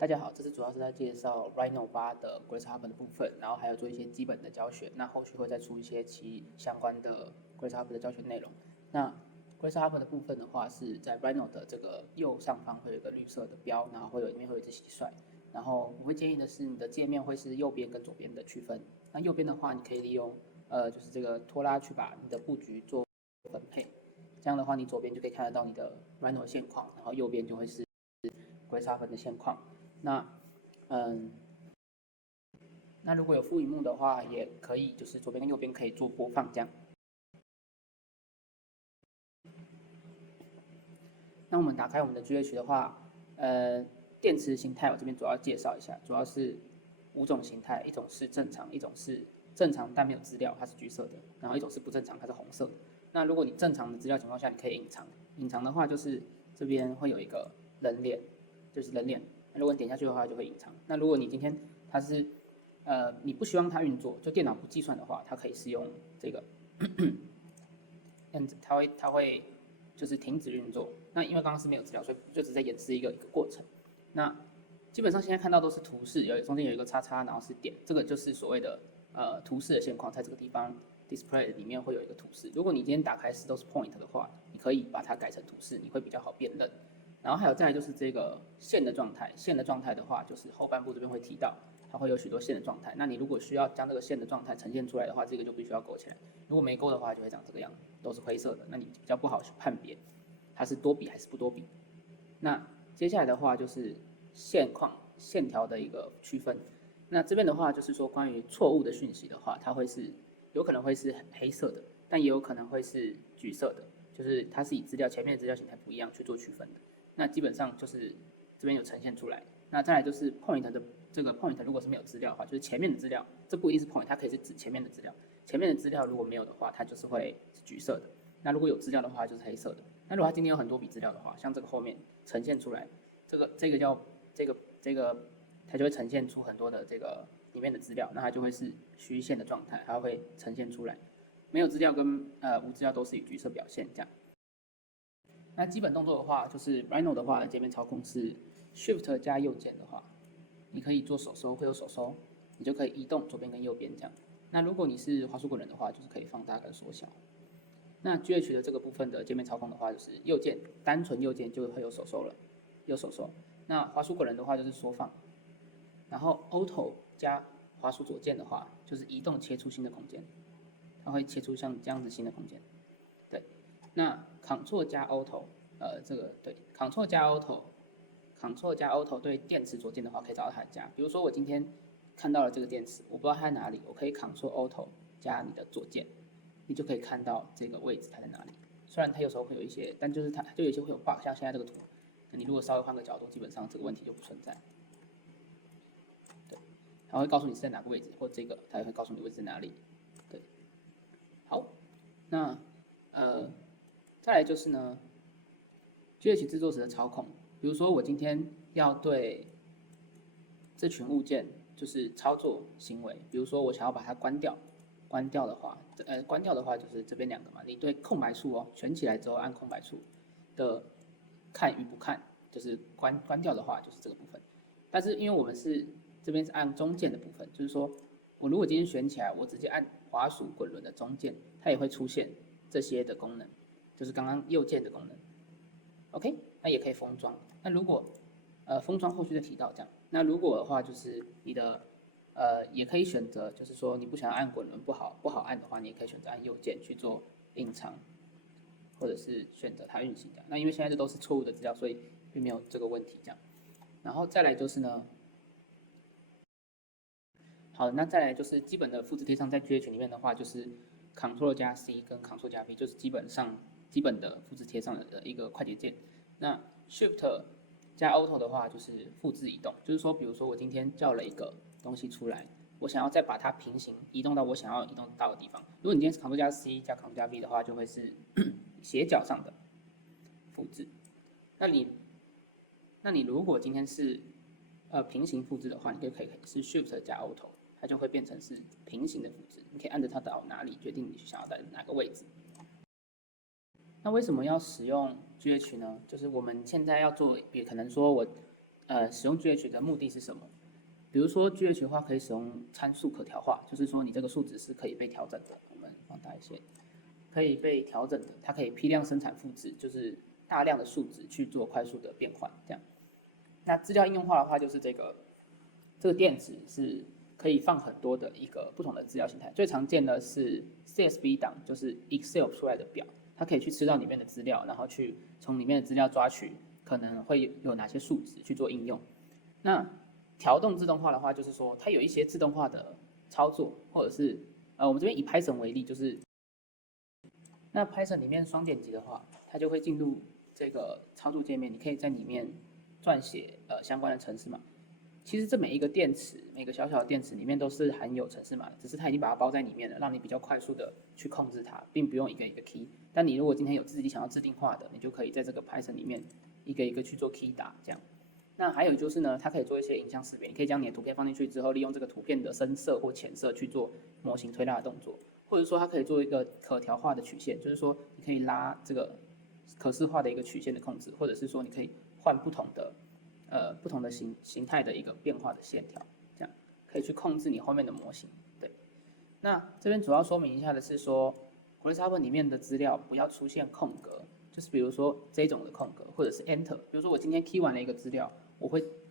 大家好，这次主要是在介绍 Rhino 8的 Grasshopper 的部分，然后还有做一些基本的教学。那后续会再出一些其相关的 Grasshopper 的教学内容。那 Grasshopper 的部分的话，是在 Rhino 的这个右上方会有一个绿色的标，然后里面会有一只蟋蟀。然后我会建议的是，你的界面会是右边跟左边的区分。那右边的话，你可以利用就是这个拖拉去把你的布局做分配。这样的话，你左边就可以看得到你的 Rhino 现况，然后右边就会是 Grasshopper 的现况。那那如果有副萤幕的话，也可以，就是左边跟右边可以做播放这样。那我们打开我们的 GH 的话，电池形态我这边主要介绍一下，主要是5种形态，一种是正常，一种是正常但没有资料，它是橘色的，然后一种是不正常，它是红色的。那如果你正常的资料情况下，你可以隐藏，隐藏的话就是这边会有一个人脸，就是人脸。如果你点下去的话，就会隐藏。那如果你今天它是你不希望它运作，就电脑不计算的话，它可以使用这个，它会就是停止运作。那因为刚刚是没有资料，所以就只在演示一个过程。那基本上现在看到都是图示，中间有一个叉叉，然后是点，这个就是所谓的图示的现况，在这个地方 display 里面会有一个图示。如果你今天打开是都是 point 的话，你可以把它改成图示，你会比较好辨认。然后还有再来就是这个线的状态，线的状态的话，就是后半部这边会提到，它会有许多线的状态。那你如果需要将这个线的状态呈现出来的话，这个就必须要勾起来。如果没勾的话，就会长这个样子，都是灰色的，那你比较不好去判别它是多笔还是不多笔。那接下来的话就是线况、线条的一个区分。那这边的话就是说，关于错误的讯息的话，它会是有可能会是黑色的，但也有可能会是橘色的，就是它是以前面的资料形态不一样去做区分的。那基本上就是这边有呈现出来。那再来就是 point 的这个 point 如果是没有资料的话，就是前面的资料，这不一定是 point，它可以是指前面的资料。前面的资料如果没有的话，它就是会是橘色的。那如果有资料的话，就是黑色的。那如果它今天有很多笔资料的话，像这个后面呈现出来，这个它就会呈现出很多的这个里面的资料，那它就会是虚线的状态，它会呈现出来。没有资料跟无资料都是以橘色表现这样。那基本动作的话，就是 Rhino 的话，界面操控是 Shift 加右键的话，你可以做手收，会有手收，你就可以移动左边跟右边这样。那如果你是滑鼠滚轮的话，就是可以放大跟缩小。那 GH 的这个部分的界面操控的话，就是右键，单纯右键就会有手收了，有手收。那滑鼠滚轮的话就是缩放，然后 Auto 加滑鼠左键的话，就是移动切出新的空间，它会切出像这样子新的空间。对，那 Ctrl 加 Auto，这个对 ，Ctrl 加 Auto，Ctrl 加 Auto 对电池左键的话可以找到它的家。比如说我今天看到了这个电池，我不知道它在哪里，我可以 Ctrl Auto 加你的左键，你就可以看到这个位置它在哪里。虽然它有时候会有一些，但就是它就有一些会有 bug，像现在这个图，你如果稍微换个角度，基本上这个问题就不存在。对，它会告诉你是在哪个位置，或这个它也会告诉你位置在哪里。对，好，那再来就是呢 ，GH 制作时的操控，比如说我今天要对这群物件就是操作行为，比如说我想要把它关掉，关掉的话就是这边2个嘛，你对空白处哦，选起来之后按空白处的看与不看，就是关掉的话就是这个部分。但是因为我们是这边是按中键的部分，就是说我如果今天选起来，我直接按滑鼠滚轮的中键，它也会出现这些的功能，就是刚刚右键的功能。OK， 那也可以封装。那如果封装后续再提到这样，那如果的话就是你的也可以选择，就是说你不想要按滚轮不好按的话，你也可以选择按右键去做隐藏，或者是选择它运行这样。那因为现在这都是错误的资料，所以并没有这个问题这样。然后再来就是呢，好，那再来就是基本的复制贴上，在 GH 里面的话，就是 Ctrl 加 C 跟 Ctrl 加 V， 就是基本的复制贴上的一个快捷键。那 Shift 加 Auto 的话，就是复制移动，就是说，比如说我今天叫了一个东西出来，我想要再把它平行移动到我想要移动到的地方。如果你今天是 Ctrl 加 C 加 Ctrl 加 V 的话，就会是斜角上的复制。那你如果今天是平行复制的话，你就可以是 Shift 加 Auto， 它就会变成是平行的复制。你可以按着它到哪里，决定你想要在哪个位置。那为什么要使用 GH 呢？就是我们现在要做，也可能说我使用 GH 的目的是什么？比如说 GH 的话，可以使用参数可调化，就是说你这个数值是可以被调整的。我们放大一些，可以被调整的，它可以批量生产复制，就是大量的数值去做快速的变换，这样。那资料应用化的话，就是这个电池是可以放很多的一个不同的资料形态，最常见的是 CSV 档，就是 Excel 出来的表，它可以去吃到里面的资料，然后去从里面的资料抓取可能会有哪些数值去做应用。那调动自动化的话，就是说它有一些自动化的操作，或者是我们这边以 Python 为例，就是那 Python 里面双点击的话，它就会进入这个操作界面，你可以在里面撰写相关的程式码。其实这每一个电池，每个小小的电池里面都是含有程式码的，只是它已经把它包在里面了，让你比较快速的去控制它，并不用一个一个 key。但你如果今天有自己想要制定化的，你就可以在这个 Python 里面一个一个去做 key 打这样。那还有就是呢，它可以做一些影像识别，你可以将你的图片放进去之后，利用这个图片的深色或浅色去做模型推拉的动作，或者说它可以做一个可调化的曲线，就是说你可以拉这个可视化的一个曲线的控制，或者是说你可以换不同的形态的一个变化的线条，这样可以去控制你后面的模型。对，那这边主要说明一下的是说 Grasshopper 里面的资料不要出现空格，就是比如说这种的空格，或者是 Enter。比如说我今天 key 完了一个资料，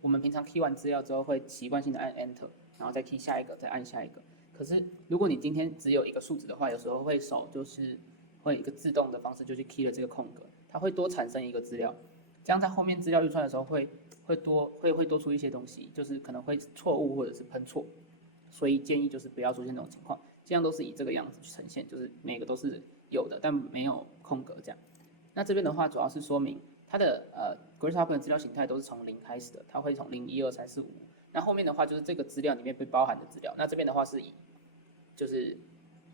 我们平常 key 完资料之后会习惯性的按 Enter， 然后再 key 下一个，再按下一个。可是如果你今天只有一个数值的话，有时候会就是会一个自动的方式就去 key 了这个空格，它会多产生一个资料，这样在后面资料运算的时候会多出一些东西，就是可能会错误或者是喷错，所以建议就是不要出现这种情况，这样都是以这个样子去呈现，就是每个都是有的，但没有空格这样。那这边的话主要是说明它的Grasshopper 的资料形态都是从0开始的，它会从0、1、2、3、4、5，那后面的话就是这个资料里面被包含的资料，那这边的话是以就是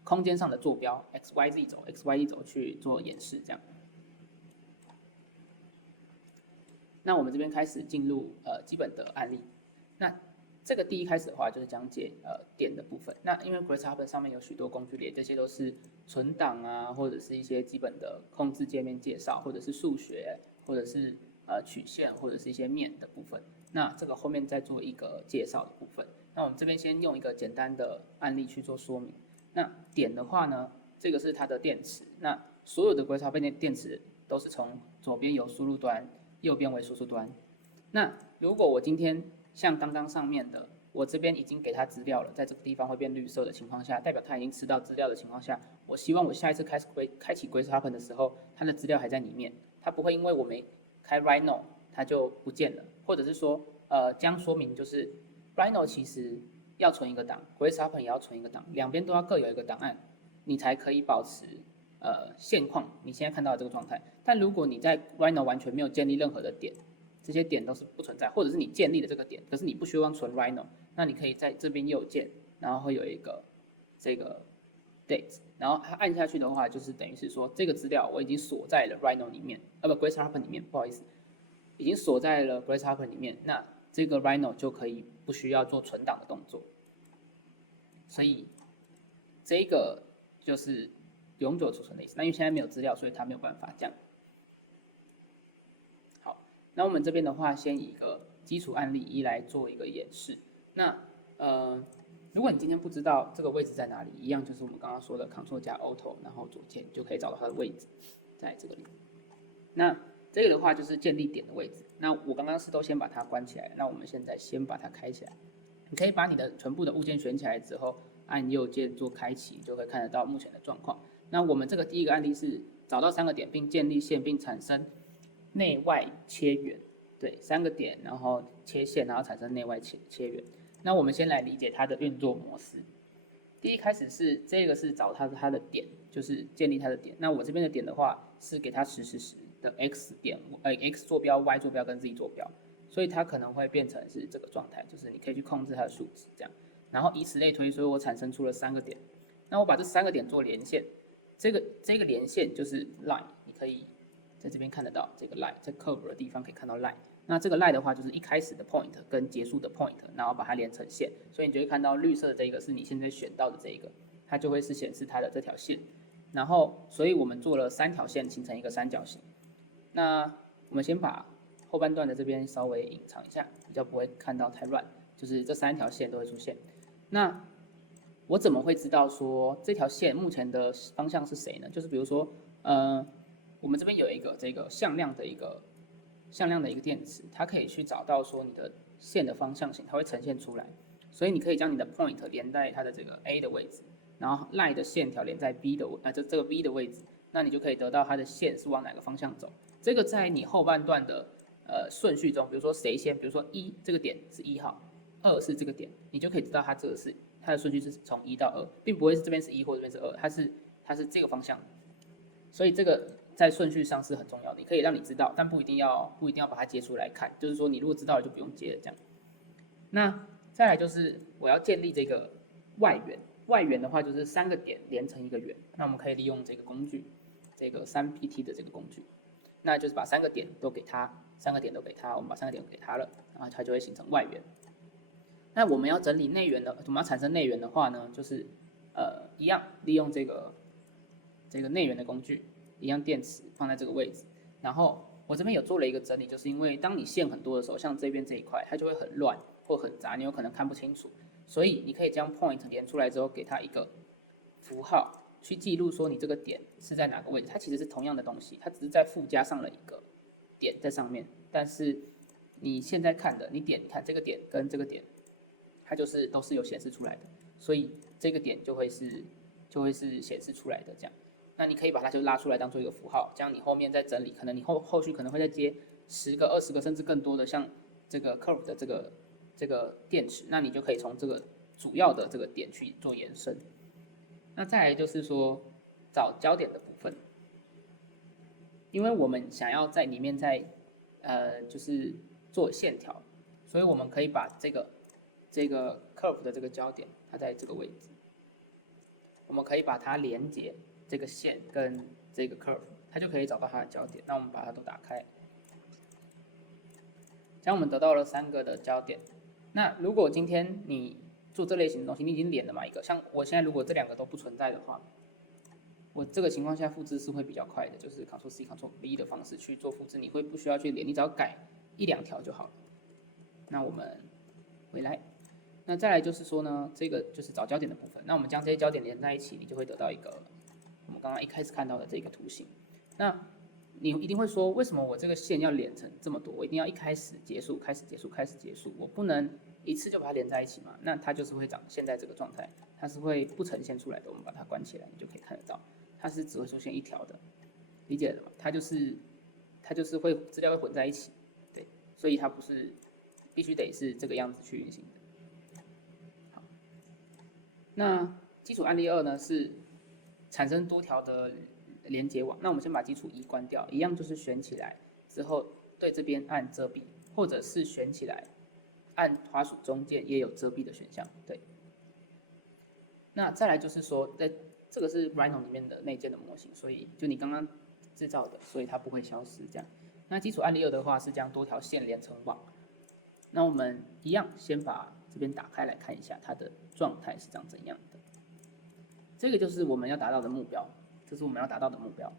空间上的坐标 XYZ 轴去做演示这样。那我们这边开始进入基本的案例。那这个第一开始的话就是讲解点的部分。那因为 Grasshopper 上面有许多工具列，这些都是存档啊，或者是一些基本的控制界面介绍，或者是数学，或者是曲线，或者是一些面的部分。那这个后面再做一个介绍的部分。那我们这边先用一个简单的案例去做说明。那点的话呢，这个是它的电池。那所有的 Grasshopper 电池都是从左边由输入端，右边为输出端。那如果我今天像刚刚上面的，我这边已经给它资料了，在这个地方会变绿色的情况下，代表它已经吃到资料的情况下，我希望我下一次开启 Grasshopper 的时候，它的资料还在里面，它不会因为我没开 Rhino 它就不见了，或者是说这样说明就是 Rhino 其实要存一个档 ，Grasshopper 也要存一个档，两边都要各有一个档案，你才可以保持现况你现在看到的这个状态。但如果你在 Rhino 完全没有建立任何的点，这些点都是不存在，或者是你建立了这个点，可是你不希望存 Rhino， 那你可以在这边右键，然后会有一个这个 date， 然后它按下去的话，就是等于是说这个资料我已经锁在了 Rhino 里面，Grasshopper 里面，不好意思，已经锁在了 Grasshopper 里面，那这个 Rhino 就可以不需要做存档的动作，所以这个就是永久储存的意思。那因为现在没有资料，所以它没有办法这样。那我们这边的话，先以一个基础案例一来做一个演示。那如果你今天不知道这个位置在哪里，一样就是我们刚刚说的 Ctrl 加 Auto， 然后左键就可以找到它的位置，在这个里。那这个的话就是建立点的位置。那我刚刚是都先把它关起来，那我们现在先把它开起来。你可以把你的全部的物件选起来之后，按右键做开启，就会看得到目前的状况。那我们这个第一个案例是找到3个点，并建立线，并产生内外切圆，对，3个点，然后切线，然后产生内外切圆。那我们先来理解它的运作模式。第一开始是这个是找它的点，就是建立它的点。那我这边的点的话是给它10的 x 点，x 坐标、y 坐标跟 z 坐标，所以它可能会变成是这个状态，就是你可以去控制它的数值这样，然后以此类推，所以我产生出了3个点。那我把这3个点做连线，这个连线就是 line， 你可以在这边看得到这个 line， 在 curve 的地方可以看到 line。那这个 line 的话，就是一开始的 point 跟结束的 point， 然后把它连成线，所以你就会看到绿色的这个是你现在选到的这个，它就会是显示它的这条线。然后，所以我们做了3条线形成一个三角形。那我们先把后半段的这边稍微隐藏一下，比较不会看到太乱，就是这3条线都会出现。那我怎么会知道说这条线目前的方向是谁呢？就是比如说，我们这边有一个这个向量的一个电池，它可以去找到说你的线的方向性，它会呈现出来。所以你可以将你的 point 连在它的这个 A 的位置，然后 line 的线条连在 B 的这个 B 的位置，那你就可以得到它的线是往哪个方向走。这个在你后半段的顺序中，比如说谁先，比如说1这个点是1号，2是这个点，你就可以知道它这个是它的顺序是从1到2，并不会是这边是1或这边是2，它是这个方向。所以这个在顺序上是很重要的，你可以让你知道，但不一定要把它接出来看，就是说你如果知道了就不用接了这样。那再来就是我要建立这个外缘，外缘的话就是3个点连成一个圆，那我们可以利用这个工具，这个3PT 的这个工具，那就是把3个点都给它，我们把3个点给它了，然后它就会形成外缘。那我们要整理内缘的，我们要产生内缘的话呢，就是一样利用这个内缘的工具，一样电池放在这个位置，然后我这边有做了一个整理，就是因为当你线很多的时候，像这边这一块，它就会很乱或很杂，你有可能看不清楚，所以你可以将 point 连出来之后，给它一个符号，去记录说你这个点是在哪个位置。它其实是同样的东西，它只是在附加上了一个点在上面，但是你现在看的，你看这个点跟这个点，它就是都是有显示出来的，所以这个点就会是显示出来的这样。那你可以把它就拉出来当做一个符号，这样你后面再整理，可能你后续可能会再接10个、20个甚至更多的像这个 curve 的这个电池，那你就可以从这个主要的这个点去做延伸。那再来就是说找焦点的部分，因为我们想要在里面就是做线条，所以我们可以把这个 curve 的这个焦点，它在这个位置，我们可以把它连接这个线跟这个 curve， 它就可以找到它的焦点。那我们把它都打开，这样我们得到了3个的焦点。那如果今天你做这类型的东西，你已经连了嘛一个，像我现在如果这2个都不存在的话，我这个情况下复制是会比较快的，就是 Ctrl C Ctrl V 的方式去做复制，你会不需要去连，你只要改1、2条就好了。那我们回来，那再来就是说呢，这个就是找焦点的部分。那我们将这些焦点连在一起，你就会得到一个我们刚刚一开始看到的这个图形。那你一定会说，为什么我这个线要连成这么多？我一定要一开始结束，开始结束，开始结束，我不能一次就把它连在一起嘛？那它就是会长现在这个状态，它是会不呈现出来的。我们把它关起来，你就可以看得到，它是只会出现一条的，理解了吗？它就是会资料会混在一起，对，所以它不是必须得是这个样子去运行的。好，那基础案例2呢是产生多条的连接网，那我们先把基础1关掉，一样就是选起来之后对这边按遮蔽，或者是选起来按滑鼠中间也有遮蔽的选项。对，那再来就是说，在这个是 Rhino 里面的内建的模型，所以就你刚刚制造的，所以它不会消失这样。那基础案例2的话是将多条线连成网，那我们一样先把这边打开来看一下它的状态是长怎样的。这个就是我们要达到的目标。这是我们要达到的目标，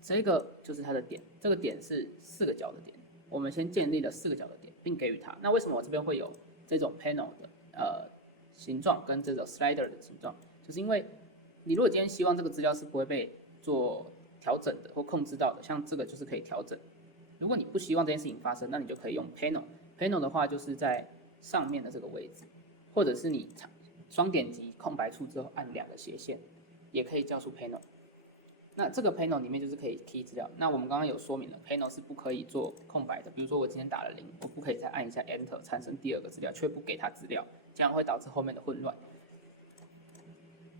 这个就是它的点，这个点是4个角的点，我们先建立了4个角的点，并给予它。那为什么我这边会有这种 panel 的形状跟这种 slider 的形状？就是因为你如果今天希望这个资料是不会被做调整的或控制到的，像这个就是可以调整。如果你不希望这件事情发生，那你就可以用 panel 的话就是在上面的这个位置，或者是你双点击空白处之后按2个斜线，也可以叫出 panel。那这个 panel 里面就是可以 key 资料。那我们刚刚有说明了 panel 是不可以做空白的，比如说我今天打了0，我不可以再按一下 enter 产生第2个资料，却不给它资料，这样会导致后面的混乱。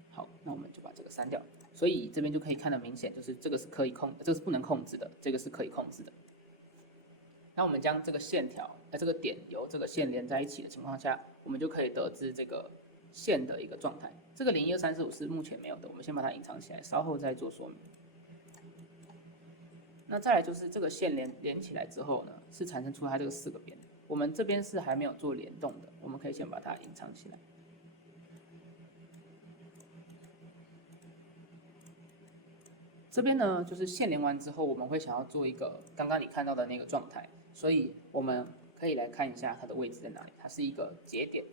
好，那我们就把这个删掉。所以这边就可以看得明显，就是这个是可以这个是不能控制的，这个是可以控制的。那我们将这个线条，这个点由这个线连在一起的情况下，我们就可以得知这个线的一个状态。这个0、1、2、3、4、5是目前没有的，我们先把它隐藏起来，稍后再做说明。那再来就是这个线连起来之后呢，是产生出它这个4个边，我们这边是还没有做联动的，我们可以先把它隐藏起来。这边呢，就是线连完之后，我们会想要做一个刚刚你看到的那个状态，所以我们可以来看一下它的位置在哪里。它是一个节点，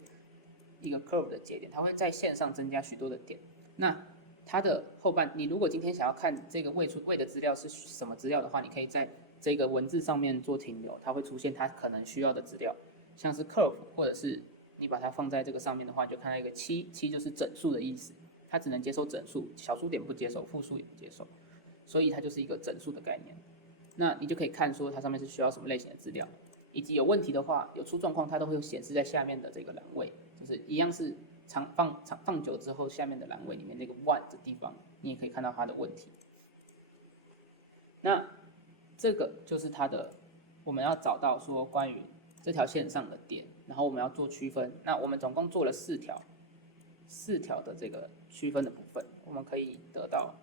一个 curve 的节点，它会在线上增加许多的点。那它的后半，你如果今天想要看这个位的资料是什么资料的话，你可以在这个文字上面做停留，它会出现它可能需要的资料，像是 curve， 或者是你把它放在这个上面的话，你就看到一个7，7就是整数的意思，它只能接受整数，小数点不接受，复数也不接受，所以它就是一个整数的概念。那你就可以看说它上面是需要什么类型的资料，以及有问题的话，有出状况，它都会显示在下面的这个栏位，就是一样是放久之后，下面的栏位里面那个 one 的地方，你也可以看到它的问题。那这个就是它的，我们要找到说关于这条线上的点，然后我们要做区分。那我们总共做了4条的这个区分的部分，我们可以得到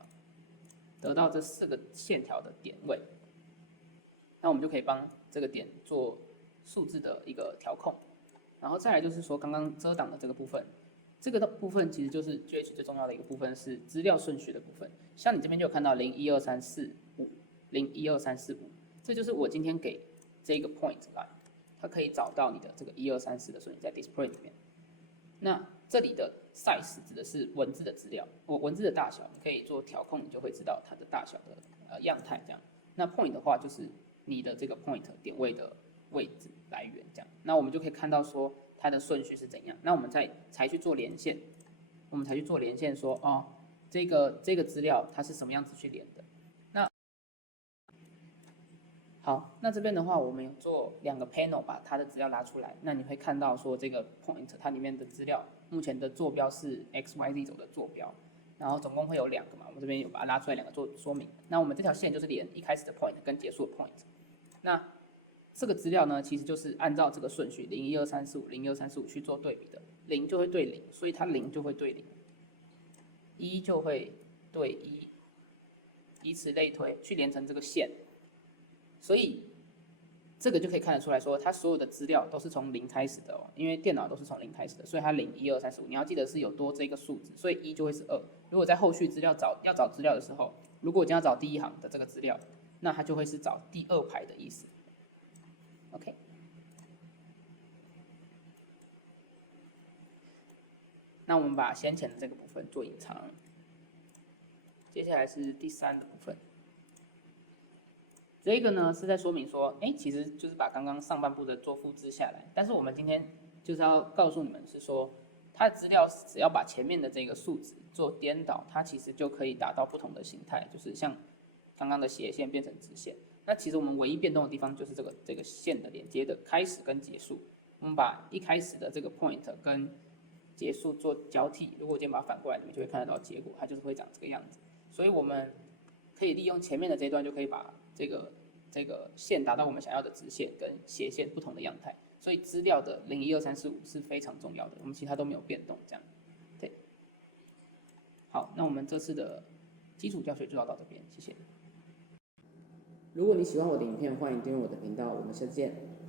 这4个线条的点位。那我们就可以帮这个点做数字的一个调控，然后再来就是说刚刚遮挡的这个部分，这个的部分其实就是 GH 最重要的一个部分是资料顺序的部分。像你这边就有看到0123450123445，这就是我今天给这个 point 来，它可以找到你的这个1234的顺序在 display 里面。那这里的 size 指的是文字的资料，文字的大小，你可以做调控，你就会知道它的大小的样态这样。那 point 的话就是你的这个 point 点位的位置来源这样，那我们就可以看到说它的顺序是怎样，那我们才去做连线，说哦，这个资料它是什么样子去连的。那好，那这边的话我们有做2个 panel 把它的资料拉出来，那你会看到说这个 point 它里面的资料目前的坐标是 XYZ 轴的坐标。然后总共会有2个嘛，我们这边有把它拉出来2个做说明。那我们这条线就是连一开始的 point 跟结束的 point。那这个资料呢，其实就是按照这个顺序01234501345去做对比的，0就会对0，所以它0就会对0，1就会对1，以此类推去连成这个线。所以这个就可以看得出来说，它所有的资料都是从0开始的哦，因为电脑都是从0开始的，所以它0123445，你要记得是有多这个数字，所以1就会是2。如果在后续要找资料的时候，如果我将要找第1行的这个资料，那它就会是找第2排的意思。OK， 那我们把先前的这个部分做隐藏，接下来是第3的部分。这个呢是在说明说，其实就是把刚刚上半部的做复制下来，但是我们今天就是要告诉你们是说，它的资料只要把前面的这个数值做颠倒，它其实就可以达到不同的形态，就是像刚刚的斜线变成直线。那其实我们唯一变动的地方就是这个线的连接的开始跟结束，我们把一开始的这个 point 跟结束做交替，如果我今天把它反过来，你们就会看得到结果，它就是会长这个样子。所以我们可以利用前面的这一段，就可以把这个线达到我们想要的直线跟斜线不同的样态。所以资料的0123445是非常重要的，我们其他都没有变动，这样。对。好，那我们这次的基础教学就要到这边，谢谢。如果你喜欢我的影片，欢迎订阅我的频道，我们下次见。